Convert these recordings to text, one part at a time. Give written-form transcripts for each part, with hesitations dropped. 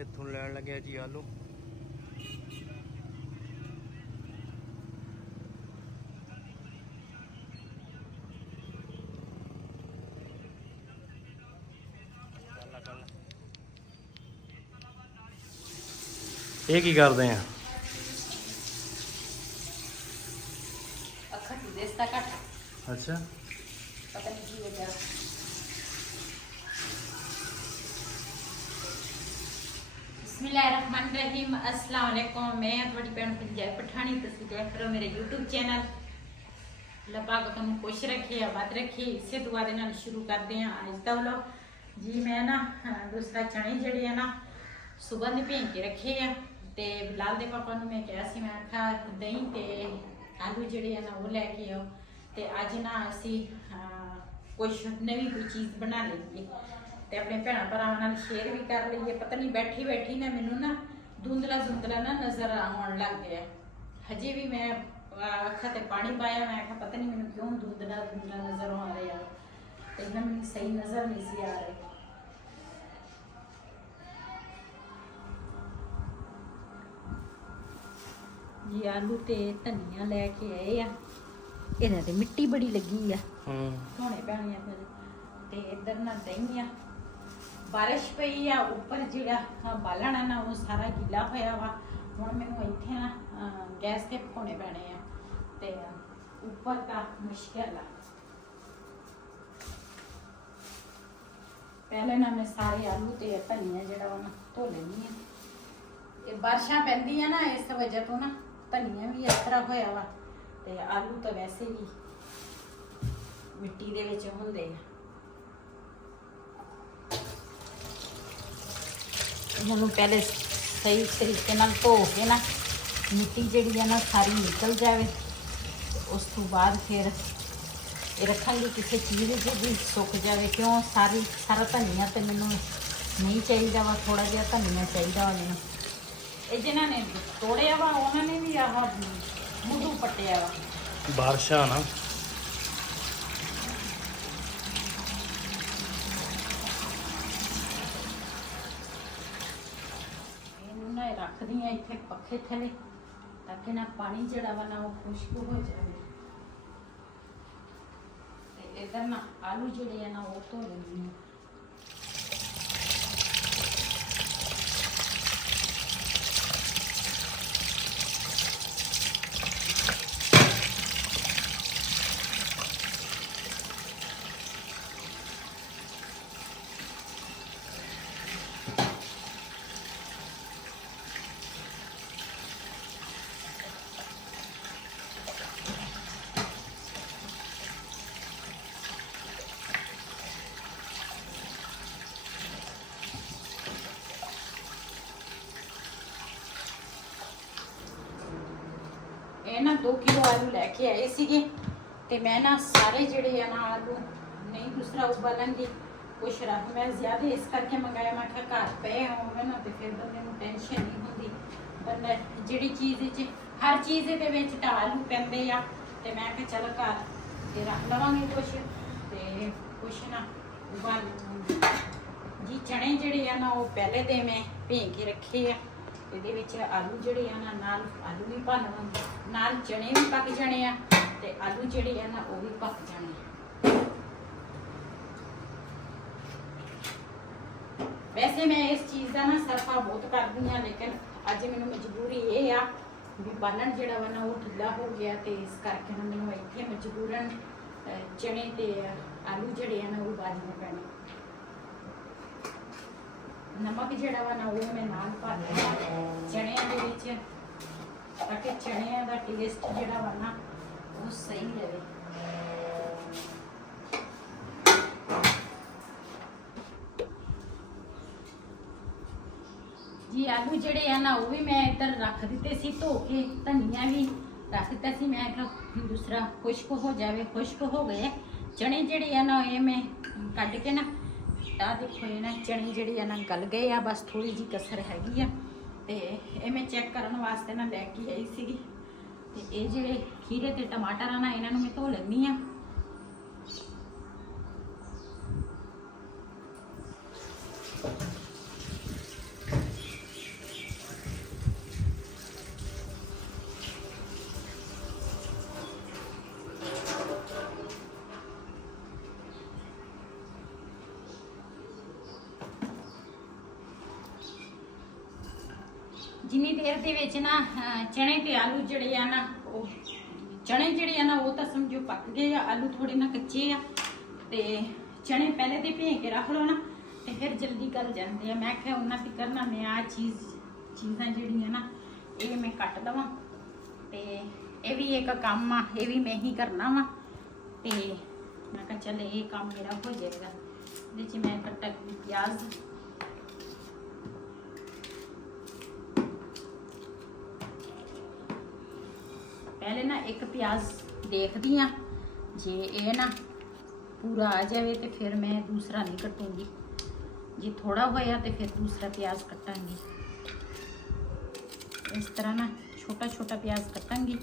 ਇੱਥੋਂ ਲੈਣ ਲੱਗਿਆ ਜੀ ਆਲੂ। ਇਹ ਕੀ ਕਰਦੇ ਆ? ਅੱਖਾਂ ਦੀ ਦੇਸਤਾ ਘੱਟ। ਅੱਛਾ, ਪਤਾ ਨਹੀਂ ਕੀ ਵਜ੍ਹਾ। बिस्मिल्लाहिर्रहमानिर्रहीम। अस्सलाम वालेकुम। मैं थोड़ी भैन पंजाब पठानी, तुसीं देख रहे हो मेरे यूट्यूब चैनल। अल्लाह पाक तुहानूं खुश रखे, आबाद रखे। इसे दुआ दे नाल शुरू करते हैं अज दा व्लॉग जी। मैं ना दूसरा चने जिहड़े है ना सुबह दे भें के रखे आ ते बिलाल दे पापा नूं मैं कहा सी, मैं आखा दही ते आलू जिहड़े है ना वो लैके आओ ते अज ना असीं कुछ नवीं कोई चीज़ बना लईए ते अपने भैन भरावां नाल शेयर भी कर लईए। पता नहीं बैठी बैठी ना मैनूं ना धुंधला धुंधला ना नज़र आउण लग गया। हजे भी मैं अखा ते पानी पाया, मैं आखा पता नहीं मैनूं क्यों धुंधला धुंधला नज़र आ रहा है, एकदम मैनूं सही नज़र नहीं सी आ रही। जी आलू ते धनिया लैके आए आ, इन्हां ते मिट्टी बड़ी लगी आ, धोने पैने आ ते इधर ना दही आ। बारिश पई आ, उपर जिहड़ा बालन है ना वो सारा गीला होया वा। हुण मैनूं इत्थे ना गैस ते पकाउणे पैणे आ ते उपर दा मुश्किल आ। पहले ना मैं सारे आलू ते धनिया जिहड़ा वा ना धो लैनी आ। ये बारिशां पैंदियां ना इस वजह तो ना धनिया भी इस तरह होया वा ते आलू तो वैसे भी मिट्टी दे विच हुंदे आ। इन्हों पहले सही तरीके नाल धो के ना मिट्टी जिहड़ी है ना सारी निकल जाए, उस तो बाद फिर ये रखांगी किसी चीज़ भी सुक जाए। क्यों सारा धनिया तो मैनूं नहीं चाहिए वा, थोड़ा जिहा धनिया चाहिए वा मैनूं। ये जिन्हां ने तोड़िया वा उन्होंने भी आह मुंडू पट्टिया वा। बारिशां ना रख दी इतने पखे थले ताकि ना पानी जड़ा वा ना वो खुश्क हो जाए। इधर ना आलू जड़े है ना वो धो लेनी। ये ना 2 किलो आलू लैके आए सीगे ते मैं ना सारे जिहड़े है ना आलू नहीं दूसरा उबालूंगी, कुछ रख मैं ज़्यादा इस करके मंगाया। मैं क्या घर पे होवे ना तो फिर बंदे नूं टेंशन नहीं होंदी। बंदा जिहड़ी चीज़ हर चीज़ दे विच तां आलू पैंदे आ ते मैं क्या चल घर ते रख लवांगी कुछ ना उबाल जी। चने जिहड़े आ ना वो पहले ते मैं भें के रखे आ। ਇਹਦੇ ਵਿੱਚ ਆਲੂ ਜਿਹੜੇ ਆ ਨਾ ਨਾਲ ਆਲੂ ਵੀ ਭੰਨ ਲਵਾਂਗੇ, ਨਾਲ ਚਣੇ ਵੀ ਪੱਕ ਜਾਣੇ ਆ ਤੇ ਆਲੂ ਜਿਹੜੇ ਆ ਨਾ ਉਹ ਵੀ ਪੱਕ ਜਾਣੇ ਆ। ਵੈਸੇ ਮੈਂ ਇਸ ਚੀਜ਼ ਦਾ ਨਾ ਸਰਫਾ ਬਹੁਤ ਕਰਦੀ ਆ, ਲੇਕਿਨ ਅੱਜ ਮੈਨੂੰ ਮਜਬੂਰੀ ਇਹ ਆ ਵੀ ਬਾਲਣ ਜਿਹੜਾ ਵਾ ਨਾ ਉਹ ਢਿੱਲਾ ਹੋ ਗਿਆ ਤੇ ਇਸ ਕਰਕੇ ਨਾ ਮੈਨੂੰ ਇੱਥੇ ਮਜਬੂਰਨ ਚਣੇ ਤੇ ਆਲੂ ਜਿਹੜੇ ਆ ਨਾ ਉਹ ਬਾਜਣੇ ਪੈਣੇ। नमक जिहड़ा वा ना वो मैं नाल पा दिया चणियां दे विच ताकि चणियां दा टेस्ट जिहड़ा वा ना वो सही रहे। जी आलू जिहड़े आ ना वो भी मैं इधर रख दिते सी धो के, धनिया भी रख दिता सी। मैं कहा दूसरा खुश्क हो जाए, खुश्क हो गए चने जिहड़े आ ना ये मैं कट के ना आ देखो ये ना चने जिहड़े आ ना गल गए आ, बस थोड़ी जी कसर हैगी आ ते ये मैं चेक करने वास्ते ना लैके आई सीगी। ते ये जिहड़े खीरे ते टमाटर आ ना इन्हां नूं मैं धो लैनी आ। ਜਿੰਨੀ ਦੇਰ ਦੇ ਵਿੱਚ ਨਾ ਚਣੇ ਤੇ ਆਲੂ ਜਿਹੜੇ ਆ ਨਾ ਉਹ ਚਣੇ ਜਿਹੜੇ ਆ ਨਾ ਉਹ ਤਾਂ ਸਮਝੋ ਪੱਕ ਗਏ ਆ, ਆਲੂ ਥੋੜੇ ਨਾ ਕੱਚੇ ਆ ਤੇ ਚਣੇ ਪਹਿਲੇ ਤੇ ਭੇ ਕੇ ਰੱਖ ਲਓ ਨਾ ਤੇ ਫਿਰ ਜਲਦੀ ਗਲ ਜਾਂਦੇ ਆ। ਮੈਂ ਕਿਹਾ ਉਹਨਾਂ ਦੀ ਕਰਨਾ ਮੈਂ ਆ ਚੀਜ਼ਾਂ ਜਿਹੜੀਆਂ ਨਾ ਇਹ ਮੈਂ ਕੱਟ ਦਵਾਂ ਤੇ ਇਹ ਵੀ ਇੱਕ ਕੰਮ ਆ, ਇਹ ਵੀ ਮੈਂ ਹੀ ਕਰਨਾ ਵਾ ਤੇ ਮੈਂ ਕਿਹਾ ਚੱਲ ਇਹ ਕੰਮ ਮੇਰਾ ਹੋ ਜਾਏਗਾ। ਇਹਦੇ 'ਚ ਮੈਂ ਕੱਟਾਂਗੀ ਪਿਆਜ਼, ਪਹਿਲੇ ਨਾ ਇੱਕ ਪਿਆਜ਼ ਦੇਖਦੀ ਆ, ਜੇ ਇਹ ਨਾ ਪੂਰਾ ਆ ਜਾਵੇ ਤੇ ਫਿਰ ਮੈਂ ਦੂਸਰਾ ਨਹੀਂ ਕੱਟੂੰਗੀ, ਜੇ ਥੋੜਾ ਹੋਇਆ ਤੇ ਫਿਰ ਦੂਸਰਾ ਪਿਆਜ਼ ਕੱਟਾਂਗੀ। ਇਸ ਤਰ੍ਹਾਂ ਨਾ ਛੋਟਾ ਛੋਟਾ ਪਿਆਜ਼ ਕੱਟਾਂਗੀ।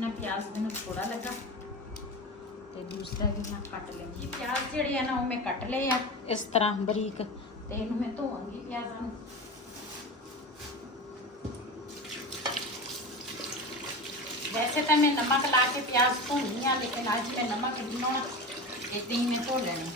ना प्याज मैंने थोड़ा लगा ते दूसरा भी मैं कट लेंगी। प्याज जेडे ना मैं कट ले आ इस तरह बरीक ते इनू मैं धोवांगी प्याज़ां नू। वैसे तो मैं नमक ला के प्याज धोनी आ, लेकिन अज मैं नमक नहीं लाना, इदां ही मैं धो लेने।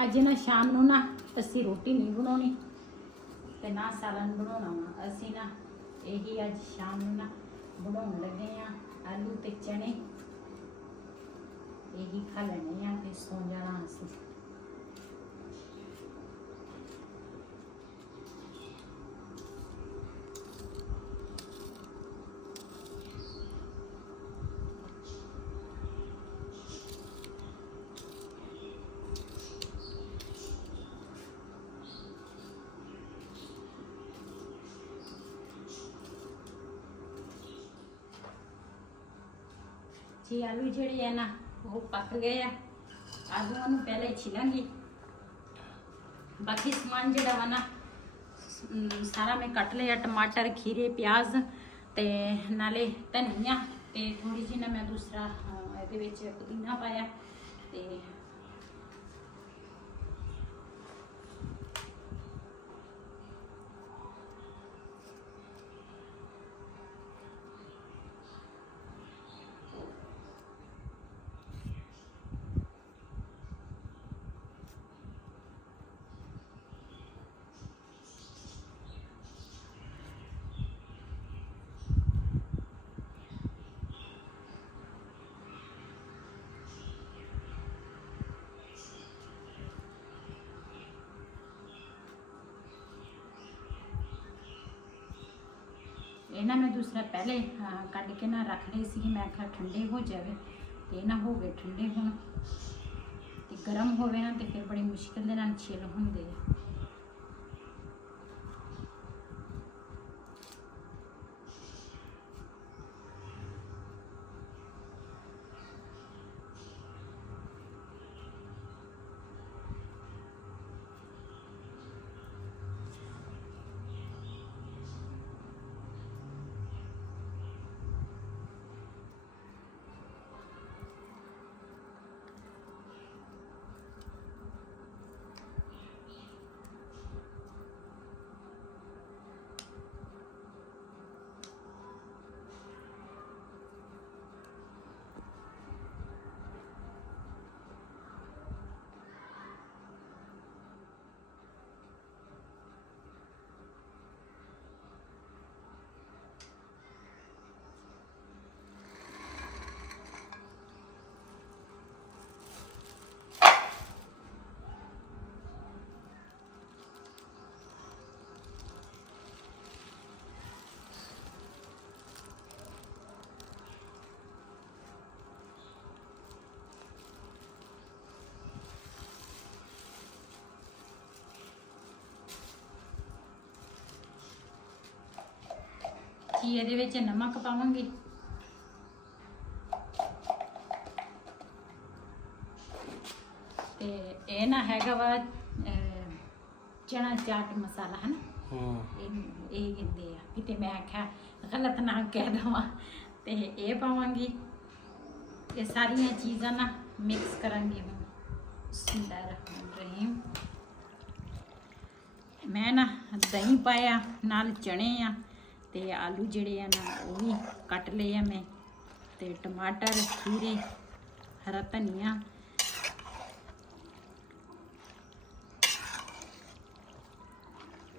अज ना शाम नू ना असी रोटी नहीं बनानी ते ना सालन बनाना वा। असी ना यही अज शाम नू ना बनाउण लगे आ, आलू ते चने यही खा लेने आ ते सौ जाना असी। जी आलू जेडे है ना वो पक गए आ, आलूआं नूं पहले छिलांगी। बाकी समान जेड़ा वा ना सारा मैं कट लिया, टमाटर खीरे प्याज ते नाले धनिया ते थोड़ी जी ना मैं दूसरा इहदे विच पुदीना पाया ते ये ना मैं दूसरा पहले कट के ना रख रही सी। मैं आखा ठंडे हो जाए तो ना हो गए ठंडे हुण ते गर्म होवे ना तो फिर बड़ी मुश्किल दे नाल छिल हुंदे। जी ये नमक पावांगी, ਤੇ ਇਹ ਨਾ ਹੈਗਾ ਵਾ ਚਣਾ ਚਾਟ ਮਸਾਲਾ ਹੈ ਨਾ, ਇਹ ਕਹਿੰਦੇ ਆ, ਕਿਤੇ ਮੈਂ ਆਖਿਆ ਗਲਤ ਨਾ ਕਹਿ ਦੇਵਾਂ। ਤੇ ਇਹ ਪਾਵਾਂਗੀ, ਇਹ ਸਾਰੀਆਂ ਚੀਜ਼ਾਂ ਨਾ ਮਿਕਸ ਕਰਾਂਗੀ ਹੁਣ। ਬਿਸਮਿਲ੍ਲਾਹਿਰਰਹਿਮਾਨਿਰਰਹੀਮ। ਮੈਂ ਨਾ ਦਹੀਂ ਪਾਇਆ, ਨਾਲ ਚਣੇ ਆ ਤੇ ਆਲੂ ਜਿਹੜੇ ਆ ਨਾ ਉਹ ਵੀ ਕੱਟ ਲਏ ਆ ਮੈਂ, ਤੇ ਟਮਾਟਰ, ਖੀਰੇ, ਹਰਾ ਧਨੀਆ,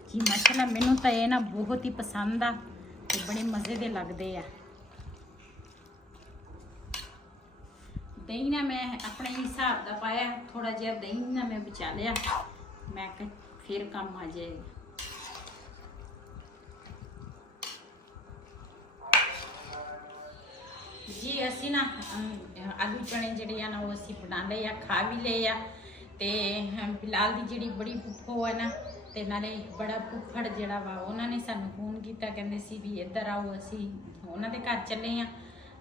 ਜੀ ਮਾਸ਼ਾਅੱਲਾ ਮੈਨੂੰ ਤਾਂ ਇਹ ਨਾ ਬਹੁਤ ਹੀ ਪਸੰਦ ਆ ਤੇ ਬੜੇ ਮਜ਼ੇ ਦੇ ਲੱਗਦੇ ਆ। ਦਹੀਂ ਨਾ ਮੈਂ ਆਪਣੇ ਹਿਸਾਬ ਦਾ ਪਾਇਆ, ਥੋੜਾ ਜਿਹਾ ਦਹੀਂ ਨਾ ਮੈਂ ਬਚਾ ਲਿਆ, ਮੈਂ ਕਿ ਫਿਰ ਕੰਮ ਆ ਜਾਏਗਾ। ਜੀ ਅਸੀਂ ਨਾ ਆਲੂ ਚਣੇ ਜਿਹੜੇ ਆ ਨਾ ਉਹ ਅਸੀਂ ਬਣਾ ਲਏ ਆ, ਖਾ ਵੀ ਲਏ ਆ। ਤੇ ਬਿਲਾਲ ਦੀ ਜਿਹੜੀ ਬੜੀ ਫੁੱਫੋ ਹੈ ਨਾ, ਤੇ ਨਾਲੇ ਬੜਾ ਫੁੱਫੜ ਜਿਹੜਾ ਵਾ, ਉਹਨਾਂ ਨੇ ਸਾਨੂੰ ਫੋਨ ਕੀਤਾ, ਕਹਿੰਦੇ ਸੀ ਵੀ ਇੱਧਰ ਆਓ, ਅਸੀਂ ਉਹਨਾਂ ਦੇ ਘਰ ਚੱਲੇ ਆ।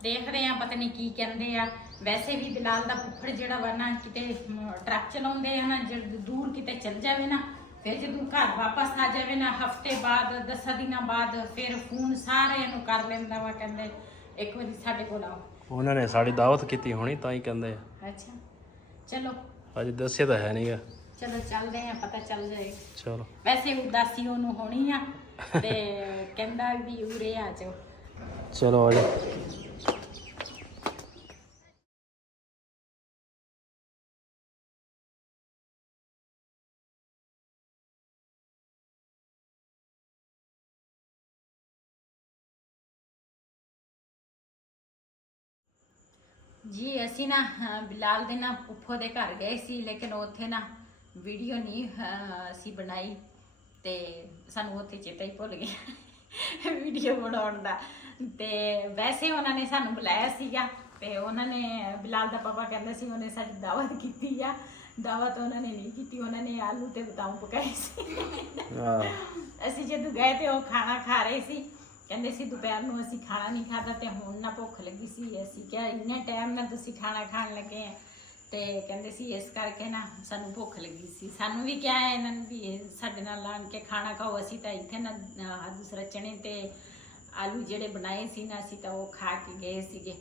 ਦੇਖਦੇ ਆ ਪਤਾ ਨਹੀਂ ਕੀ ਕਹਿੰਦੇ ਆ। ਵੈਸੇ ਵੀ ਬਿਲਾਲ ਦਾ ਫੁੱਫੜ ਜਿਹੜਾ ਵਾ ਨਾ, ਕਿਤੇ ਟਰੱਕ ਚਲਾਉਂਦੇ ਆ ਨਾ, ਜਦ ਦੂਰ ਕਿਤੇ ਚੱਲ ਜਾਵੇ ਨਾ, ਫਿਰ ਜਦੋਂ ਘਰ ਵਾਪਸ ਆ ਜਾਵੇ ਨਾ, ਹਫਤੇ ਬਾਅਦ 10 ਦਿਨਾਂ ਬਾਅਦ ਫਿਰ ਫੋਨ ਸਾਰਿਆਂ ਨੂੰ ਕਰ ਲੈਂਦਾ ਵਾ, ਕਹਿੰਦੇ ਇੱਕ ਵਾਰੀ ਸਾਡੇ ਕੋਲ ਆਓ। ਉਹਨਾਂ ਨੇ ਸਾਡੀ ਦਾਵਤ ਕੀਤੀ ਹੋਣੀ ਤਾਂ ਹੀ ਕਹਿੰਦੇ ਆ। ਅੱਛਾ ਚਲੋ, ਅਜੇ ਦੱਸਿਆ ਤਾਂ ਹੈ ਨਹੀਂਗਾ। ਚਲੋ ਚੱਲਦੇ ਆ, ਪਤਾ ਚੱਲ ਜਾਏ। ਚਲੋ, ਵੈਸੇ ਉਦਾਸੀ ਉਹਨੂੰ ਹੋਣੀ ਆ ਤੇ ਕਹਿੰਦਾ ਵੀ ਉਰੇ ਆ ਜਾਓ। ਚਲੋ ਆ ਜਾ। ਜੀ ਅਸੀਂ ਨਾ ਬਿਲਾਲ ਦੇ ਨਾ ਫੁੱਫੋ ਦੇ ਘਰ ਗਏ ਸੀ, ਲੇਕਿਨ ਉੱਥੇ ਨਾ ਵੀਡੀਓ ਨਹੀਂ ਅਸੀਂ ਬਣਾਈ ਤੇ ਸਾਨੂੰ ਉੱਥੇ ਚੇਤਾ ਹੀ ਭੁੱਲ ਗਿਆ ਵੀਡੀਓ ਬਣਾਉਣ ਦਾ। ਤੇ ਵੈਸੇ ਉਹਨਾਂ ਨੇ ਸਾਨੂੰ ਬੁਲਾਇਆ ਸੀਗਾ ਤੇ ਉਹਨਾਂ ਨੇ, ਬਿਲਾਲ ਦਾ ਪਾਪਾ ਕਹਿੰਦਾ ਸੀ ਉਹਨੇ ਸਾਡੀ ਦਾਵਤ ਕੀਤੀ ਆ। ਦਾਵਤ ਉਹਨਾਂ ਨੇ ਨਹੀਂ ਕੀਤੀ, ਉਹਨਾਂ ਨੇ ਆਲੂ ਤੇ ਬਤਾਉ ਪਕਾਏ ਸੀ। ਅਸੀਂ ਜਦੋਂ ਗਏ ਤੇ ਉਹ ਖਾਣਾ ਖਾ ਰਹੇ ਸੀ, ਕਹਿੰਦੇ ਸੀ ਦੁਪਹਿਰ ਨੂੰ ਅਸੀਂ ਖਾਣਾ ਨਹੀਂ ਖਾਧਾ ਤੇ ਹੁਣ ਨਾ ਭੁੱਖ ਲੱਗੀ ਸੀ। ਅਸੀਂ ਕਿਹਾ ਇੰਨੇ ਟਾਈਮ ਨਾਲ ਤੁਸੀਂ ਖਾਣਾ ਖਾਣ ਲੱਗੇ ਆ, ਤੇ ਕਹਿੰਦੇ ਸੀ ਇਸ ਕਰਕੇ ਨਾ ਸਾਨੂੰ ਭੁੱਖ ਲੱਗੀ ਸੀ। ਸਾਨੂੰ ਵੀ ਕਿਹਾ ਇਹਨਾਂ ਨੂੰ ਵੀ ਸਾਡੇ ਨਾਲ ਆਣ ਕੇ ਖਾਣਾ ਖਾਓ। ਅਸੀਂ ਤਾਂ ਇੱਥੇ ਨਾ ਦੂਸਰਾ ਚਣੇ ਤੇ ਆਲੂ ਜਿਹੜੇ ਬਣਾਏ ਸੀ ਨਾ, ਅਸੀਂ ਤਾਂ ਉਹ ਖਾ ਕੇ ਗਏ ਸੀਗੇ।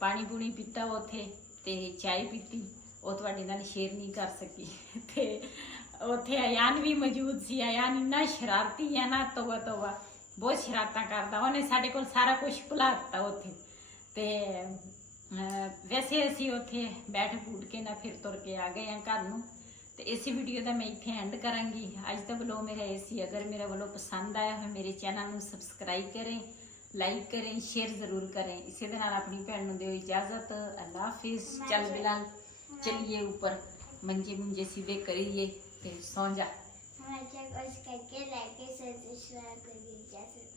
ਪਾਣੀ ਪੂਣੀ ਪੀਤਾ ਉੱਥੇ ਤੇ ਚਾय ਪੀਤੀ, ਉਹ ਤੁਹਾਡੇ ਨਾਲ ਸ਼ੇਅਰ ਨਹੀਂ ਕਰ ਸਕੀ। ਤੇ ਉੱਥੇ ਅਯਾਨ ਵੀ ਮੌਜੂਦ ਸੀ। ਅਯਾਨ ਇੰਨਾ ਸ਼ਰਾਰਤੀ ਹੈ ਨਾ, ਤੋਬਾ ਤੋਬਾ, ਬਹੁਤ ਸ਼ਰਾਰਤਾਂ ਕਰਦਾ। ਉਹਨੇ ਸਾਡੇ ਕੋਲ ਸਾਰਾ ਕੁਝ ਭੁਲਾ ਦਿੱਤਾ ਉੱਥੇ। ਤੇ ਵੈਸੇ ਅਸੀਂ ਉੱਥੇ ਬੈਠ ਬੂਠ ਕੇ ਨਾ ਫਿਰ ਤੁਰ ਕੇ ਆ ਗਏ ਆ ਘਰ ਨੂੰ। ਤੇ ਇਸੇ ਵੀਡੀਓ ਦਾ ਮੈਂ ਇੱਥੇ ਐਂਡ ਕਰਾਂਗੀ। ਅੱਜ ਦਾ ਵਲੋਗ ਮੇਰਾ ਇਹ ਸੀ। ਅਗਰ ਮੇਰਾ ਵਲੋਗ ਪਸੰਦ ਆਇਆ ਹੋਵੇ, ਮੇਰੇ ਚੈਨਲ ਨੂੰ ਸਬਸਕ੍ਰਾਈਬ ਕरें, ਲਾਈਕ करें, शेयर ज़रूर करें। इसी के नाल अपनी भैन नूं दिओ इजाजत। अल्लाह हाफिज़। चल बिलाल, चलिए ऊपर, मंजे मुंजे सीधे करिए ते सौ जा। करके लाइक सब्सक्राइब करिए। इजाजत।